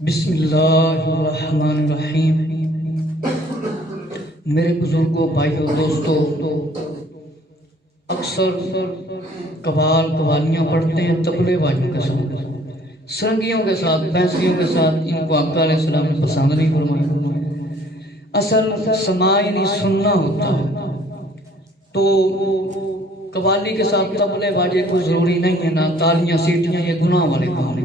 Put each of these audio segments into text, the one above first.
بسم اللہ الرحمن الرحیم۔ میرے بزرگوں، بھائیوں، دوستوں، اکثر قوالیاں پڑھتے ہیں تبلے بازوں کے ساتھ، سرنگیوں کے ساتھ، بینسریوں کے ساتھ۔ ان کو آقا علیہ السلام نے پسند نہیں فرمایا۔ اصل سماعی سننا ہوتا ہے، تو قوالی کے ساتھ تبلے باجے کو ضروری نہیں ہے، نہ تالیاں سیٹیاں، یہ گناہ والے کام ہیں۔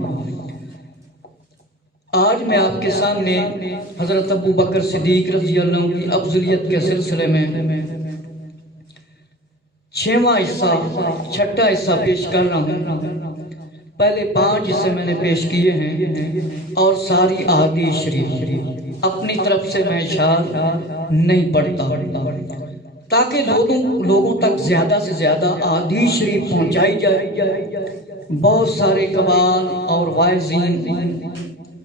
آج میں آپ کے سامنے حضرت ابو بکر صدیق رضی اللہ عنہ کی افضلیت کے سلسلے میں چھٹا حصہ پیش کر رہا ہوں۔ پہلے 5 حصے میں نے پیش کیے ہیں اور ساری احادیث شریف اپنی طرف سے میں اشعار نہیں پڑھتا، تاکہ لوگوں تک زیادہ سے زیادہ احادیث شریف پہنچائی جائے۔ بہت سارے قوال اور واعظین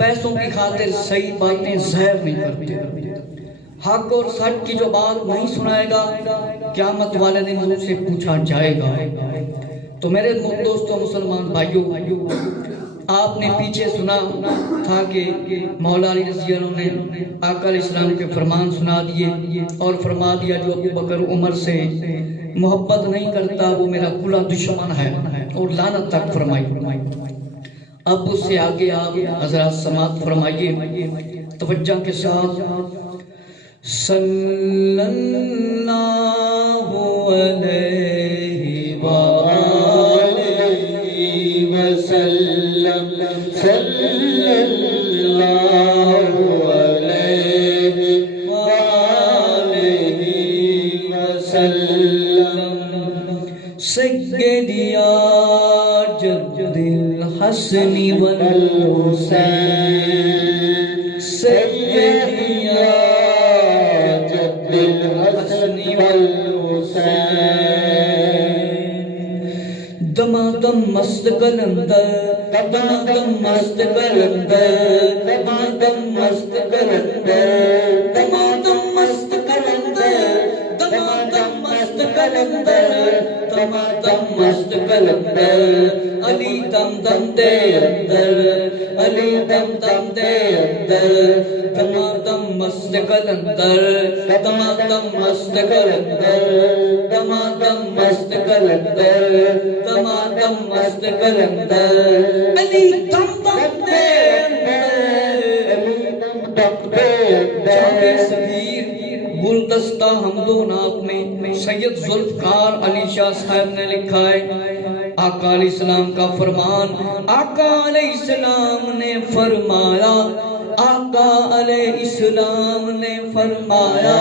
پیسوں کی خاطر صحیح باتیں ظاہر نہیں کرتے۔ حق اور سچ کی جو بات نہیں سنائے گا، قیامت والے دن ان سے پوچھا جائے گا۔ تو میرے دوستوں، مسلمان بھائیوں، آپ نے پیچھے سنا تھا کہ مولا علی رضی اللہ عنہ نے آقا علیہ السلام کے فرمان سنا دیے اور فرما دیا جو ابو بکر عمر سے محبت نہیں کرتا وہ میرا کھلا دشمن ہے، اور لعنت تک فرمائی۔ اب اس سے آگے آپ حضرات سماعت فرمائیے توجہ کے ساتھ۔ صلی اللہ علیہ وآلہ وسلم، صلی اللہ علیہ وآلہ وسلم، سیدی جد الحسن والحسین، سیدی جد الحسن والحسین، دمادم مست قلندر، دمادم مست قلندر، دمادم مست قلندر، دمادم مست قلندر، دمادم مست قلندر، دمادم مست قلندر، علی دم دم دے اندر، علی دم دم دے اندر، دمادم مست قلندر، دمادم مست قلندر، دمادم مست قلندر، دمادم مست قلندر، علی دم دم دے اندر، علی دم دم دے اندر۔ جامع صغیر گلدستہ حمد و نعت میں سید ذوالفقار علی شاہ صاحب نے لکھا ہے، آقا علیہ السلام کا فرمان۔ آقا علیہ السلام نے فرمایا، آقا علیہ السلام نے فرمایا،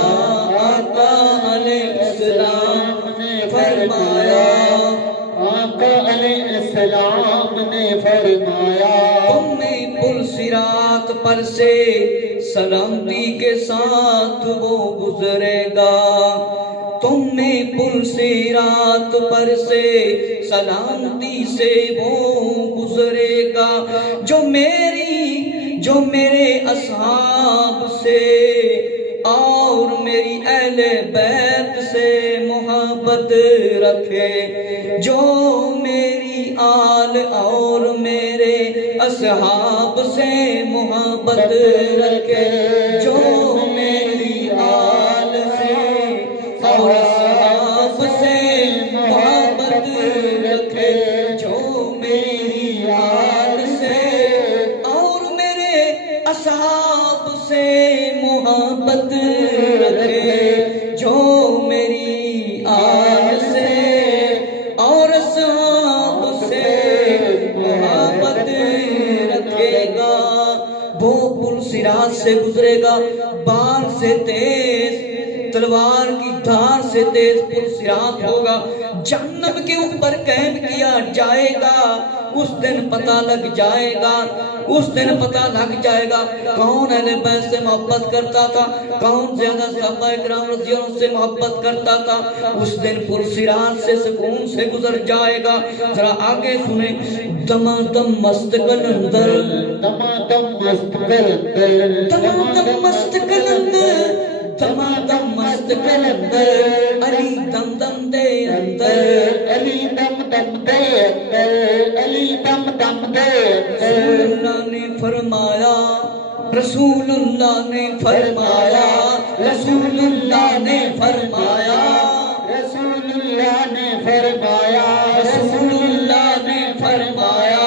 آقا علیہ السلام نے فرمایا، آقا علیہ السلام نے فرمایا، تمہیں پل صراط پر سے سلامتی کے ساتھ وہ گزرے گا، تمہیں پل صراط پر سے سلامتی سے وہ گزرے گا، جو میرے اصحاب سے اور میری اہل بیت سے محبت رکھے، جو میری آل اور میرے اصحاب سے محبت رکھے، جو میری آل سے اور اصحاب سے محبت رکھے، جو میری آل سے اور میرے اصحاب سے محبت رکھے، جو میری آل سے اور اصحاب سے محبت رکھے گا، وہ پل صراط سے گزرے گا، بال سے تیز، تلوار کی دھار سے تیز پل صراط ہوگا، جہنم کے اوپر قید کیا جائے گا۔ اس دن پتہ لگ جائے گا، اس دن پتہ لگ جائے گا کون اہل بیت سے محبت کرتا تھا، کون زیادہ صحابہ کرام رضی اللہ عنہ سے محبت کرتا تھا۔ اس دن پل صراط سے سکون سے گزر جائے گا۔ ذرا آگے سنیں، دمادم مست قلندر، دمادم مست قلندر، دمادم مست قلندر، دمادم مست قلندر، علی دم دم دے اندر، علی دم دم دے اندر، علی دم دم دے اندر۔ اللہ نے فرمایا، رسول اللہ نے فرمایا، رسول اللہ نے فرمایا، رسول اللہ نے فرمایا، رسول اللہ نے فرمایا،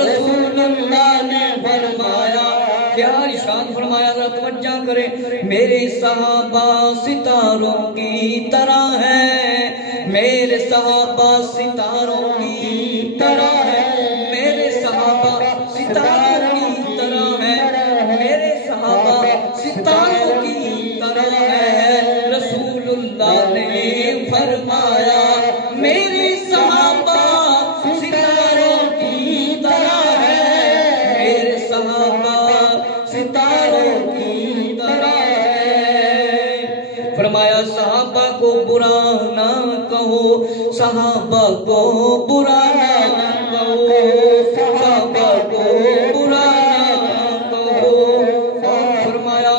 رسول اللہ نے فرمایا۔ کیا ارشاد فرمایا؟ ذرا توجہ کریں۔ میرے صحابہ ستاروں کی طرح ہیں، میرے صحابہ ستاروں کی طرح ہیں، میرے صحابہ ستاروں کی طرح ہیں، میرے صحابہ ستاروں کی طرح ہیں۔ رسول اللہ نے فرمایا میرے صحابہ ستاروں کی طرح ہیں، میرے صحابہ ستاروں کی طرح ہیں۔ فرمایا صحابہ کو برا نہ کہو، صحابہ کو برا نہ کہو، صحابہ کو برا نہ کہو۔ اور فرمایا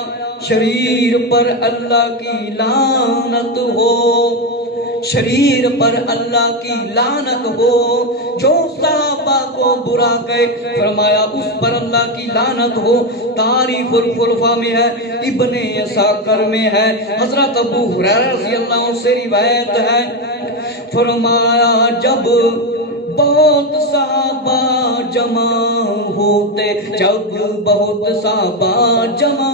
شریر پر اللہ کی لعنت ہو، شریر پر اللہ کی لعنت ہو، جو صحابہ کو برا کہے، فرمایا اس پر اللہ کی لعنت ہو۔ تاریخ الخلفاء میں ہے، ابن عساکر میں ہے، حضرت ابو ہریرہ رضی اللہ عنہ سے روایت ہے، فرمایا جب بہت صحابہ جمع ہوتے، جب بہت صحابہ جمع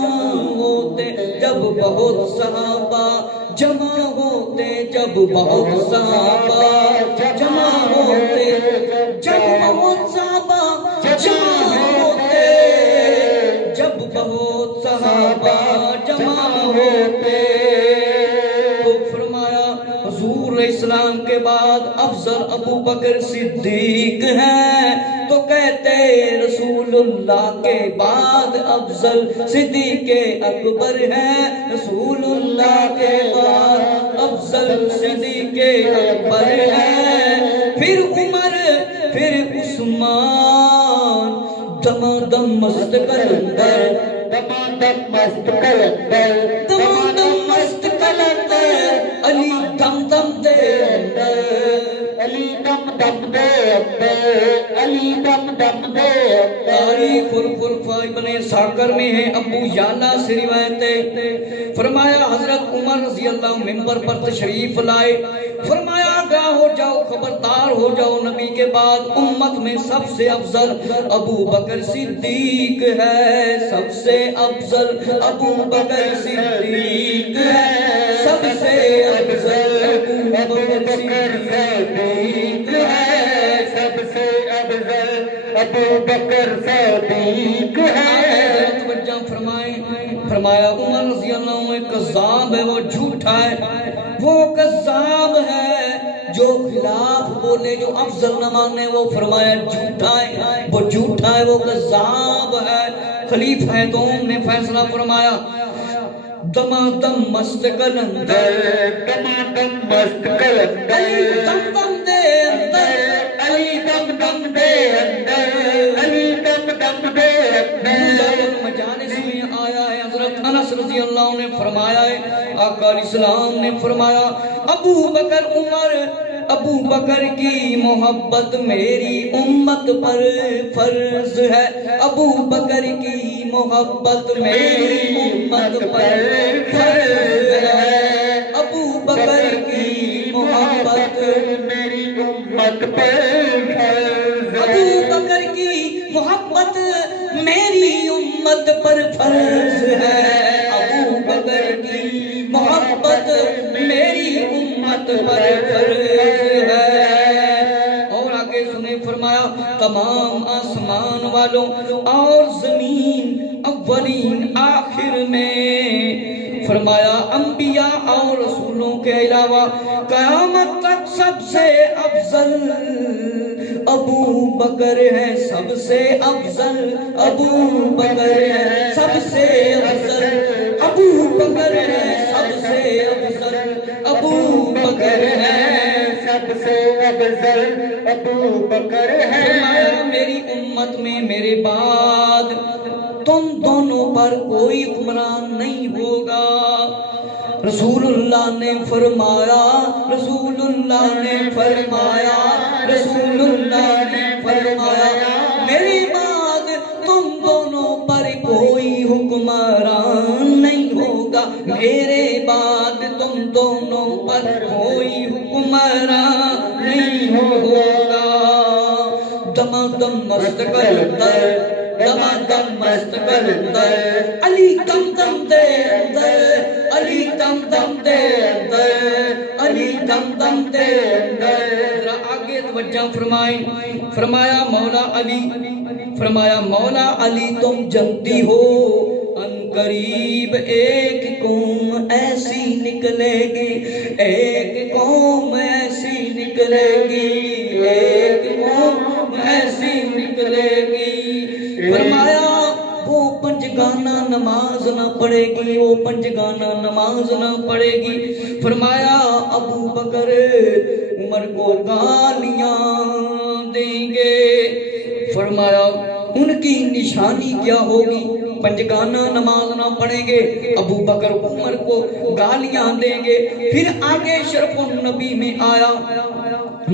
ہوتے، جب بہت صحابہ جمع ہوتے، جب بہت صحابہ جمع ہوتے، جب بہت صحابہ جمع ہوتے، جب بہت صحابہ جمع ہوتے، تو فرمایا حضور اسلام کے بعد افضل ابو بکر صدیق ہیں، تو کہتے رسول اللہ کے بعد افضل صدیق اکبر ہیں، رسول اللہ کے بعد افضل صدیق اکبر ہیں، پھر عمر، پھر عثمان، دمادم مست کلندر، دمادم مست کلندر، دمادم مست کلندر، علی دم دم دے اندر، علی دم دم دے اندر، علی دم دم دے اندر۔ تاریخ الخلفاء ابن عساکر میں ہے، ابو یعلا سے روایت ہے، فرمایا حضرت عمر رضی اللہ عنہ منبر پر تشریف لائے، فرمایا آگاہ ہو جاؤ، خبردار ہو جاؤ، نبی کے بعد امت میں سب سے افضل ابو بکر صدیق ہے، سب سے افضل ابو بکر صدیق ہے، سب سے افضل ابو بکر صدیق ہے، سب سے افضل ابو بکر صدیق ہے۔ توجہ فرمائیں، فرمایا عمر رضی اللہ عنہ کذاب ہے، وہ جھوٹا ہے، وہ کذاب ہے، جو خلاف بولے، جو افضل نہ مانے، وہ فرمایا جھوٹا ہے، وہ جھوٹا ہے، وہ کذاب ہے۔ خلیفہ دوم نے فیصلہ فرمایا دمادم مست کلندر، دمادم مست کلندر، علی دم دم دے اندر، علی دم دم دے اندر، علی دم دم دے اندر۔ مجالس میں آیا ہے، حضرت انس رضی اللہ عنہ نے فرمایا ہے، آقا علیہ السلام نے فرمایا ابو بکر عمر، ابو بکر کی محبت میری امت پر فرض ہے، ابو بکر کی محبت میری امت پر فرض ہے، ابو بکر کی محبت میری امت پر فرض ہے، ابو بکر کی محبت میری امت پر فرض ہے، ابو بکر کی محبت میری امت پر فرض ہے۔ اور آگے سنے فرمایا تمام آسمان والوں اور زمین اولین آخر میں، فرمایا انبیاء اور رسولوں کے علاوہ قیامت تک سب سے افضل ابو بکر ہے، سب سے افضل ابو بکر ہے، سب سے افضل ابو بکر ہے، سب سے افضل ابو بکر ہے، سب سے افضل ابو بکر ہے۔ فرمایا میری امت میں میرے بعد تم دونوں پر کوئی حکمران نہیں ہوگا، رسول اللہ نے فرمایا، رسول اللہ نے فرمایا، رسول اللہ نے فرمایا میری بات تم دونوں پر کوئی حکمران نہیں ہوگا، میرے بعد تم دونوں پر کوئی حکمران نہیں ہوگا۔ دمادم مست کلندر، دمادم مست کلندر، علی دم دم دے اندر، علی دم دم دے اندر، علی دم دم دے اندر۔ ذرا آگے توجہ فرمائیں، فرمایا مولا علی، فرمایا مولا علی تم جانتی ہو ان قریب ایک قوم ایسی نکلے گی، ایک قوم ایسی نکلے گی، ایک قوم ایسی نکلے گی۔ فرمایا وہ پنجگانہ نماز نہ پڑھے گی، وہ پنجگانہ نماز نہ پڑھے گی۔ فرمایا ابو بکر عمر کو گالیاں دیں گے۔ فرمایا ان کی نشانی کیا ہوگی؟ پنجگانہ نماز نہ پڑھیں گے، ابو بکر عمر کو گالیاں دیں گے۔ پھر آگے شرف النبی میں آیا،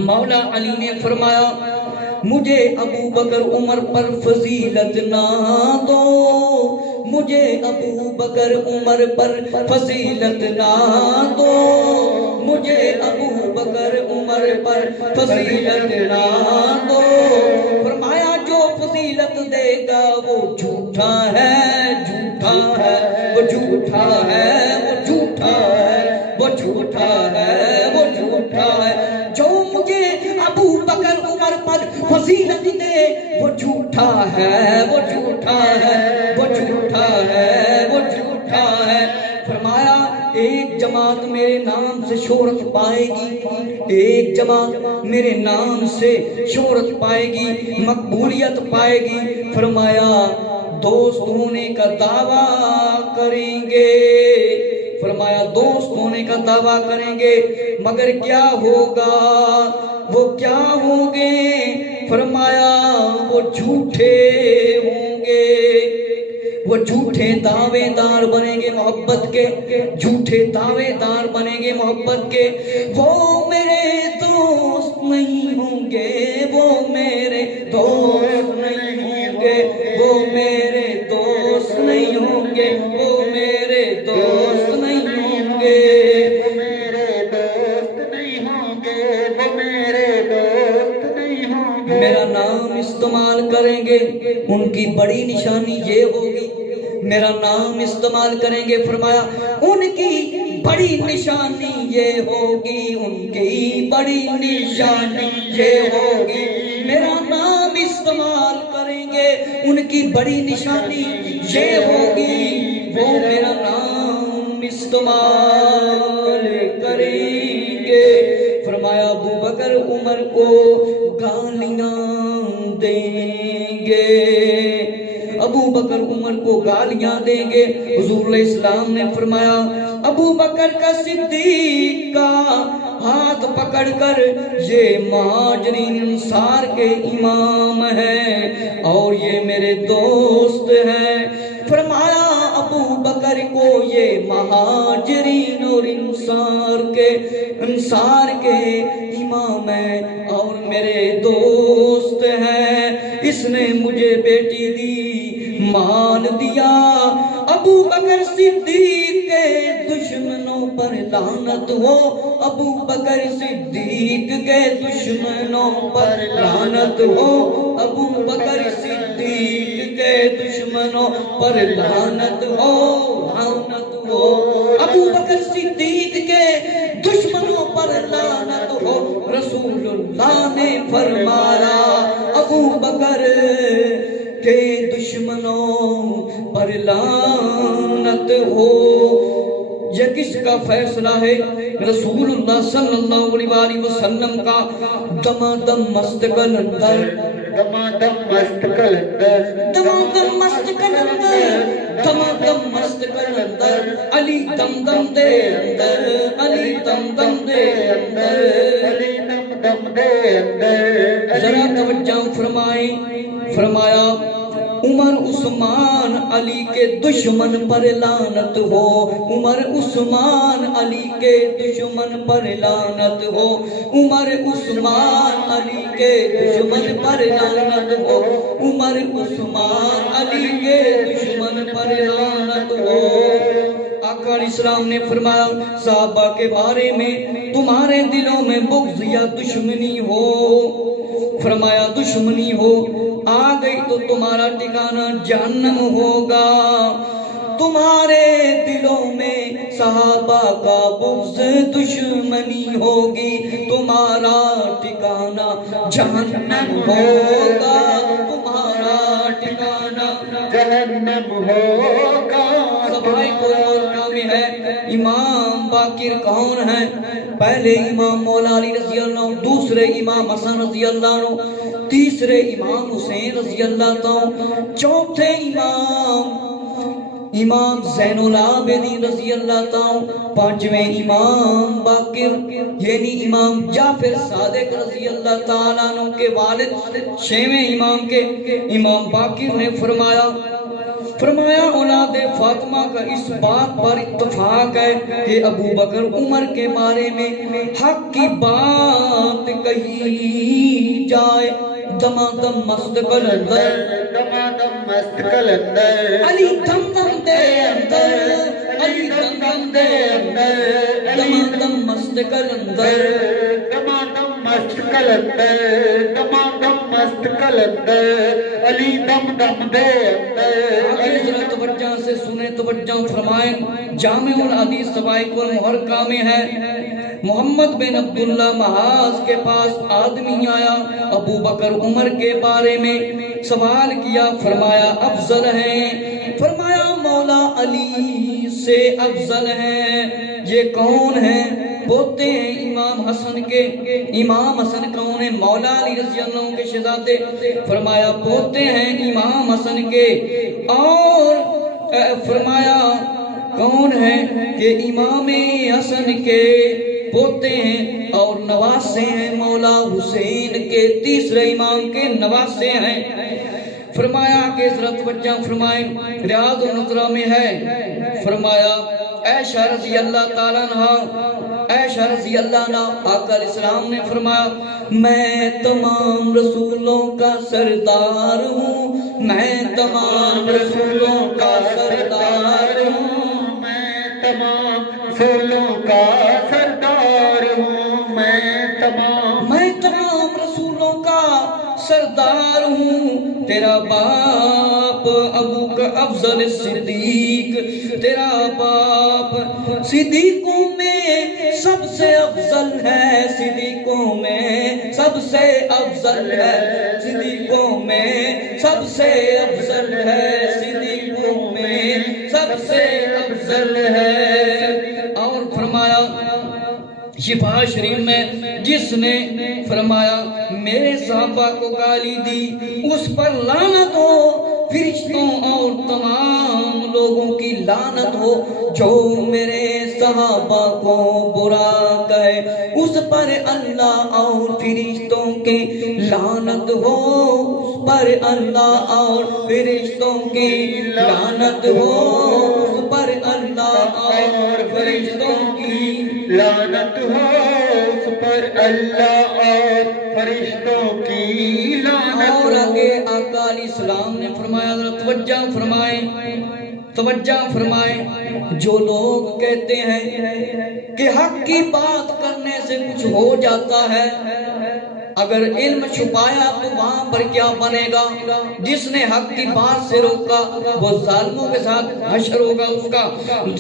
مولا علی نے فرمایا مجھے ابو بکر عمر پر فضیلت نہ دو، مجھے ابو بکر عمر پر فضیلت نہ دو، مجھے ابو بکر عمر پر فضیلت نہ دو۔ فرمایا جو فضیلت دے گا وہ جھوٹا ہے، جھوٹا ہے، وہ جھوٹا ہے، وہ جھوٹا ہے، وہ جھوٹا ہے، وہ جھوٹا ہے۔ جو مجھے ابو بکر عمر پر فضیلت دے وہ جھوٹا ہے، وہ جھوٹا ہے، وہ جھوٹا ہے، وہ جھوٹا ہے۔ فرمایا ایک جماعت میرے نام سے شہرت پائے گی، ایک جماعت میرے نام سے شہرت پائے گی، مقبولیت پائے گی۔ فرمایا دوست ہونے کا دعویٰ کریں گے، فرمایا دوست ہونے کا دعویٰ کریں گے، مگر کیا ہوگا؟ وہ کیا ہوں گے؟ فرمایا وہ جھوٹے ہوں گے، وہ جھوٹے دعوے دار بنیں گے محبت کے، جھوٹے دعوے دار بنیں گے محبت کے۔ وہ میرے دوست نہیں ہوں گے، وہ میرے دوست نہیں ہوں گے، وہ میرے دوست نہیں ہوں گے، وہ میرے دوست نہیں ہوں گے، وہ میرے دوست نہیں ہوں گے، وہ میرے دوست نہیں ہوں گے۔ میرا نام استعمال کریں گے ان کی بڑی نشانی یہ ہوگی، میرا نام استعمال کریں گے، فرمایا ان کی بڑی نشانی یہ ہوگی، ان کی بڑی نشانی یہ ہوگی۔ میرا نام استعمال کریں گے ان کی بڑی نشانی یہ ہوگی، وہ میرا نام استعمال کریں گے۔ فرمایا ابو بکر عمر کو گالیاں دیں گے، ابو بکر عمر کو گالیاں دیں گے۔ حضور علیہ السلام نے فرمایا ابو بکر کا صدیق کا ہاتھ پکڑ کر یہ مہاجرین انصار کے امام ہیں اور یہ میرے دوست ہیں۔ فرمایا ابو بکر کو یہ مہاجرین اور انصار کے امام ہیں اور میرے دوست ہیں، اس نے مجھے بیٹی دی، مال دیا۔ ابو بکر صدیق کے دشمنوں پر لعنت ہو، ابو بکر صدیق کے دشمنوں پر لعنت ہو، ابو بکر صدیق کے دشمنوں پر لعنت ہو، لعنت ہو، ابو بکر صدیق کے دشمنوں پر لعنت ہو۔ رسول اللہ نے فرمایا ابو بکر کے دشمنوں پر لعنت ہو۔ یہ کس کا فیصلہ ہے؟ رسول اللہ صلی اللہ علیہ وآلہ وسلم کا۔ دمادم مست کلندر، دمادم مست کلندر، دمادم مست کلندر، دمادم مست کلندر، علی دم دم دے اندر، علی دم دم دے اندر، علی دم دم دے اندر۔ ذرا توجہ فرمائیں، فرمایا عمر عثمان علی کے دشمن پر لعنت ہو، عمر عثمان علی کے دشمن پر لعنت ہو، عمر عثمان علی کے دشمن پر لعنت ہو، عمر عثمان علی کے دشمن پر لعنت ہو۔ آقا علیہ السلام نے فرمایا صحابہ کے بارے میں تمہارے دلوں میں بغض یا دشمنی ہو، فرمایا دشمنی ہو آ گئی تو تمہارا ٹھکانہ جہنم ہوگا۔ تمہارے دلوں میں صحابہ کا بغض دشمنی ہوگی، تمہارا ٹھکانہ جہنم ہوگا، تمہارا ٹھکانہ جہنم ہوگا۔ سبھائی کو مورکہ میں ہے امام باقر کون ہیں؟ پہلے امام مولا علی رضی اللہ عنہ، دوسرے امام حسن رضی اللہ عنہ، تیسرے امام حسین رضی اللہ عنہ، چوتھے امام زین العابدین رضی اللہ عنہ، پانچویں امام باقر یعنی امام جعفر صادق رضی اللہ تعالیٰ عنہ کے والد، چھویں امام کے امام باقر نے فرمایا اولاد فاطمہ کا اس بات پر اتفاق ہے کہ ابو بکر عمر کے بارے میں حق کی بات کہی جائے۔ دمادم مست قلندر، دمادم مست قلندر، علی دم دم دے اندر، علی دم دم دے اندر، دمادم مست قلندر، دمادم مست قلندر، دمادم مست قلندر، علی دم دم دے اندر۔ آگے ذرا توجہ سے سنیں، توجہ فرمائیں۔ جامع الحدیث سوائق المحرقہ میں ہے محمد بن عبداللہ محاذ کے پاس آدمی آیا، ابو بکر عمر کے بارے میں سوال کیا، فرمایا افضل ہیں، فرمایا مولا علی سے افضل ہیں۔ یہ کون ہیں؟ پوتے ہیں امام حسن کے۔ امام حسن کون ہیں؟ مولا علی رضی اللہ عنہ کے شہزادے۔ فرمایا پوتے ہیں امام حسن کے، اور فرمایا کون ہیں کہ امام حسن کے پوتے ہیں اور نواسے ہیں مولا حسین کے، تیسرے امام کے نواسے ہیں۔ فرمایا کہ حضرت وجہ فرمائیں، ریاض النظرہ میں ہے، فرمایا عائشہ رضی اللہ تعالیٰ عنہ، عائشہ رضی اللہ عنہ، آقا علیہ السلام نے فرمایا میں تمام رسولوں کا سردار ہوں، میں تمام رسولوں کا سردار ہوں، میں تمام رسولوں کا سردار ہوں، میں تمام رسولوں کا سردار ہوں۔ تیرا باپ ابو کا افضل صدیق، تیرا باپ صدیقوں میں سب سے افضل ہے، صدیقوں میں سب سے افضل ہے، صدیقوں میں سب سے افضل ہے، صدیقوں میں سب سے افضل ہے۔ اور فرمایا شفا شریف میں جس نے فرمایا میرے صحابہ کو گالی دی اس پر لعنت ہو، فرشتوں اور تمام لوگوں کی لعنت ہو، جو میرے صحابہ کو برا کہے اس پر اللہ اور فرشتوں کی لعنت ہو، اس پر اللہ اور فرشتوں کی لعنت ہو، اس پر اللہ اور فرشتوں کی لعنت ہو، اس پر اللہ اور فرشتوں کی لعنت ہو۔ اور آگے آقا علیہ السلام نے فرمایا، توجہ فرمائیں، توجہ فرمائیں، جو لوگ کہتے ہیں کہ حق کی بات کرنے سے کچھ ہو جاتا ہے، اگر علم چھپایا تو وہاں پر کیا بنے گا؟ جس نے حق کی بات سے روکا وہ ظالموں کے ساتھ حشر ہوگا اس کا۔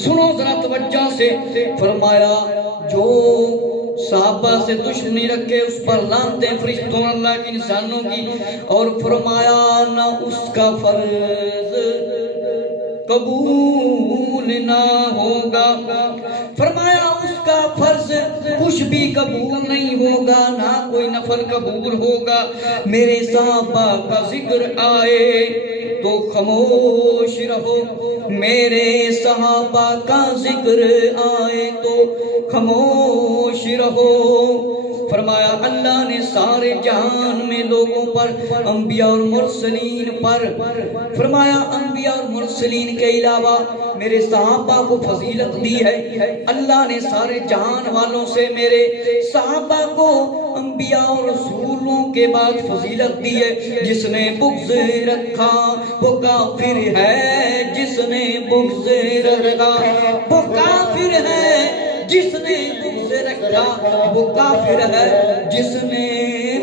سنو ذرا توجہ سے، فرمایا جو صحابہ سے دشمنی رکھے اس پر لعنتیں فرشتوں اللہ کی انسانوں کی، اور فرمایا نہ اس کا فرض قبول نہ ہوگا، فرمایا اس کا فرض کچھ بھی قبول نہیں ہوگا، نہ کوئی نفل قبول ہوگا۔ میرے صحابہ کا ذکر آئے تو خاموش رہو، میرے صحابہ کا ذکر آئے تو خاموش رہو۔ فرمایا اللہ نے سارے جہان میں لوگوں پر، انبیاء اور مرسلین پر، فرمایا انبیاء اور مرسلین کے علاوہ میرے صحابہ کو فضیلت دی ہے۔ اللہ نے سارے جہان والوں سے میرے صحابہ کو انبیاء اور رسولوں کے بعد فضیلت دی ہے۔ جس نے بغض رکھا وہ کافر ہے، جس نے بغض رکھا وہ کافر ہے، جس نے بغض رکھا وہ کافر ہے، جس نے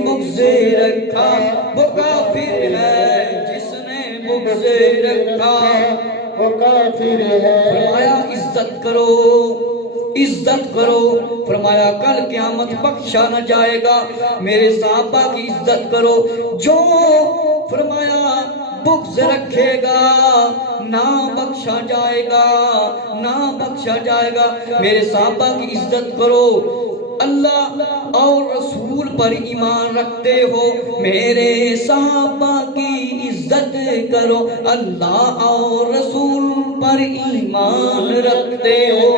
بغض رکھا وہ کافر ہے، جس نے بغض رکھا وہ کافر ہے۔ فرمایا عزت کرو، عزت کرو، فرمایا کل قیامت بخشا نہ جائے گا، میرے صحابہ کی عزت کرو، جو فرمایا بغض رکھے گا نہ بخشا جائے گا، نہ بخشا جائے گا، میرے صحابہ کی عزت کرو، اللہ اور رسول پر ایمان رکھتے ہو، میرے صحابہ کی عزت کرو، اللہ اور رسول پر ایمان رکھتے ہو،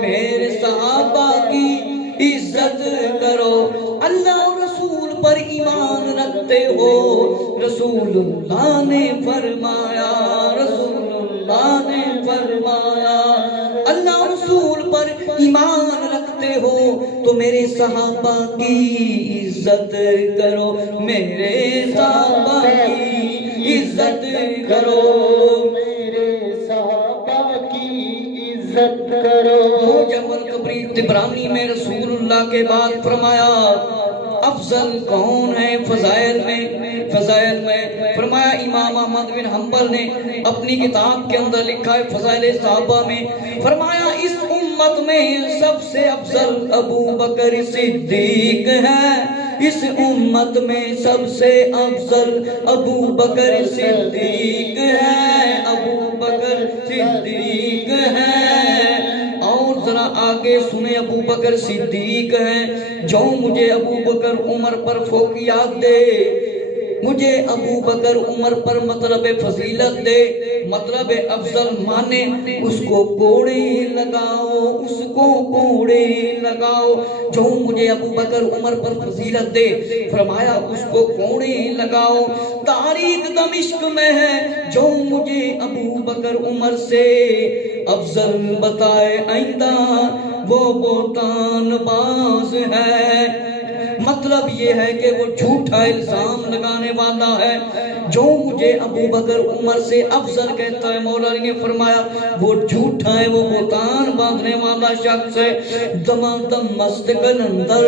میرے صحابہ کی عزت کرو، اللہ اور رسول پر ایمان رکھتے ہو، رسول اللہ نے فرمایا، رسول اللہ نے فرمایا، اللہ اور رسول پر ایمان رکھتے ہو تو میرے صحابہ کی عزت کرو، میرے صحابہ کی عزت کرو، میرے صحابہ کی عزت کرو۔ موجم القبری طبرانی میں رسول اللہ کے بعد فرمایا افضل کون ہے فضائل میں فرمایا امام احمد بن حنبل نے اپنی کتاب کے اندر لکھا ہے فضائل صحابہ میں، فرمایا اس امت میں سب سے افضل ابو بکر صدیق ہے، اس امت میں سب سے افضل ابو بکر صدیق ہے، ابو بکر صدیق ہے، اور ذرا آگے سنے ابو بکر صدیق ہیں، جو مجھے ابو بکر عمر پر فوقیات دے، مجھے ابو بکر عمر پر مطلب فضیلت دے، مطلب افضل مانے، اس کو کوڑے لگاؤ، اس کو کوڑے لگاؤ، جو مجھے ابو بکر عمر پر فضیلت دے، فرمایا اس کو کوڑے لگاؤ، تاریخ دمشق میں ہے، جو مجھے ابو بکر عمر سے افضل بتائے آئندہ وہ بہتان باز ہے، مطلب یہ ہے کہ وہ جھوٹا الزام لگانے والا ہے، جو مجھے ابو بکر عمر سے افضل کہتا ہے، مولا علی نے فرمایا وہ جھوٹا ہے، وہ بہتان باندھنے والا شخص ہے، دمادم مست قلندر،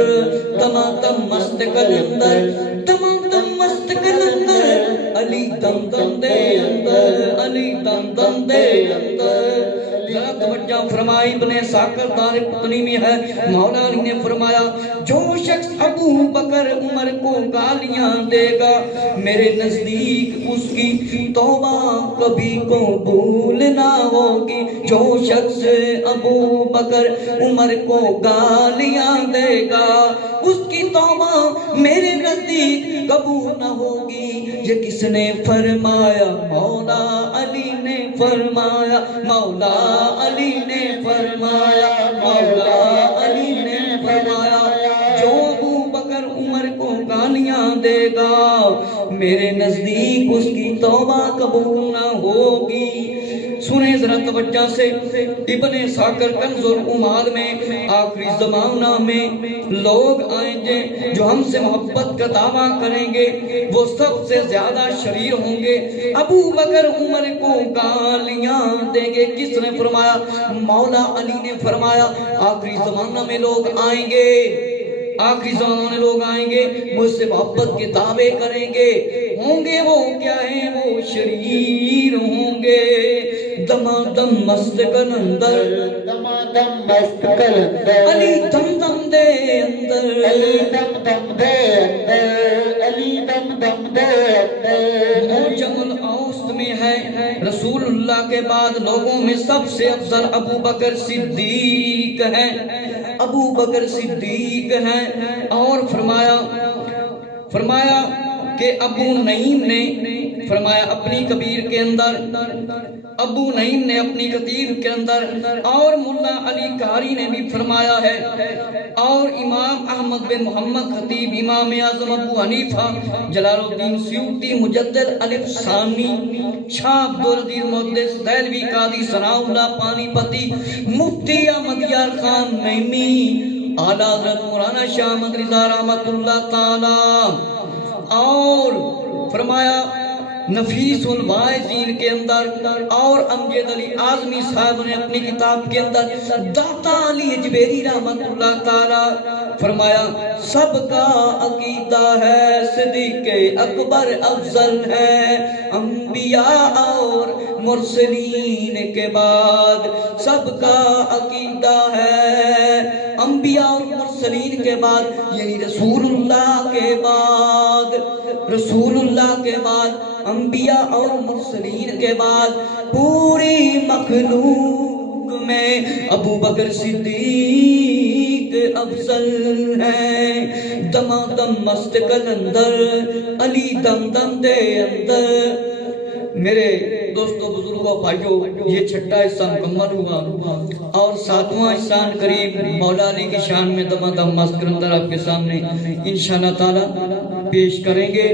دمادم مست قلندر، دمادم مست قلندر، علی دم دم دے اندر، علی دم دم دے اندر، ذرا توجہ فرمائی، ابن ساکر دار قطنی میں ہے، مولا علی نے فرمایا جو شخص ابو بکر عمر کو گالیاں دے گا میرے نزدیک اس کی توبہ کبھی قبول نہ ہوگی، جو شخص ابو بکر عمر کو گالیاں دے گا اس کی توبہ میرے نزدیک قبول نہ ہوگی، یہ کس نے فرمایا؟ مولا علی نے فرمایا، مولا علی نے فرمایا، مولا علی نے فرمایا، جو ابو بکر عمر کو گالیاں دے گا میرے نزدیک اس کی توبہ قبول نہ ہوگی۔ سنیں ذرا توجہ سے، ابن ساکر کنز العمال میں آخری زمانہ میں لوگ آئیں گے جو ہم سے محبت کا دعویٰ کریں گے، وہ سب سے زیادہ شریر ہوں گے، ابو بکر عمر کو گالیاں دیں گے، کس نے فرمایا؟ مولا علی نے فرمایا آخری زمانہ میں لوگ آئیں گے، آخری زمانے میں لوگ آئیں گے مجھ سے محبت کے دعوے کریں گے، ہوں گے وہ کیا ہیں؟ وہ شریر ہوں گے، دمادم مست قلندر، دمادم مست قلندر، علی دم دم دے اندر، علی دم دم دے اندر، علی دم دم دے اندر۔ موجم الاوسط میں ہے رسول اللہ کے بعد لوگوں میں سب سے افضل ابو بکر صدیق ہیں، ابو بکر صدیق ہیں، اور فرمایا کہ ابو نعیم نے فرمایا اپنی کبیر کے اندر، ابو نعیم نے اپنی کتیر کے اندر، اور ملا علی قاری نے بھی فرمایا ہے، اور امام احمد بن محمد خطیب، امام اعظم ابو حنیفہ، جلال الدین سیوطی، مجدد الف ثانی، شاہ عبدالعزیز محدث دہلوی، قاضی ثناء اللہ پانی پتی، مفتی احمد یار خان نعیمی، اعلیٰ حضرت مولانا شاہ احمد رضا رحمت اللہ تعالی، اور فرمایا نفیس الواعظین کے اندر اور امجد علی اعظمی صاحب نے اپنی کتاب کے اندر داتا علی اجبیری رحمت اللہ تعالی فرمایا سب کا عقیدہ ہے صدیق اکبر افضل ہے انبیاء اور مرسلین کے بعد، سب کا عقیدہ ہے انبیاء اور مرسلین کے بعد، یعنی رسول اللہ کے بعد، رسول اللہ کے بعد، انبیاء اور مرسلین کے بعد پوری مخلوق میں ابو بکر صدیق افضل ہے، دما دم مست کلندر علی دم دم دے اندر۔ میرے دوستو بزرگوں بھائیوں، یہ چھٹا حصہ مکمل ہوا اور ساتواں حصہ قریب مولا علی کی شان میں دما دم مست کلندر آپ کے سامنے انشاءاللہ تعالی پیش کریں گے۔